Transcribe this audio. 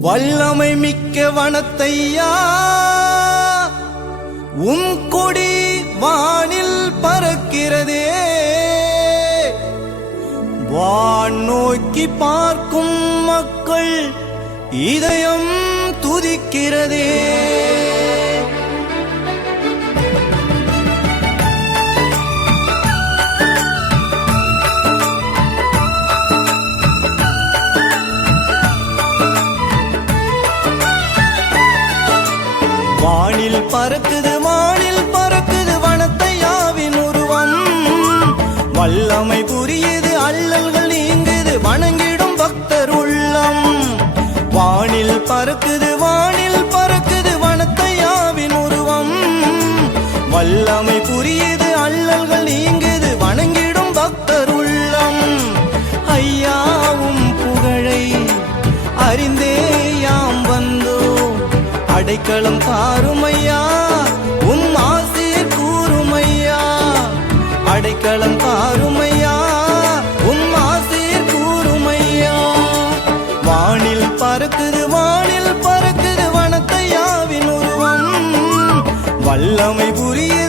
வல்லமை மிக்க வனத்தையா? உம் கொடி வானில் பறக்கிறதே. வான் நோக்கி பார்க்கும் மக்கள் இதயம் துதிக்கிறதே. வானில் பறக்குது வானில் பறக்குது வனத்தை யாவின் உருவம். வல்லமை புரியுது அல்லல்கள் நீங்குது வணங்கிடும் பக்தர் உள்ளம். வானில் பறக்குது வானில் பறக்குது வனத்தை யாவின் உருவம். வல்லமை புரியுது அடைக்கலம் பாருமையா உம் ஆசீர் கூறுமையா. அடைக்கலம் பாருமையா உம் ஆசீர் கூறுமையா. வானில் பறக்குது வானில் பறக்குது வனத்தையாவின் உருவம். வல்லமை புரியுது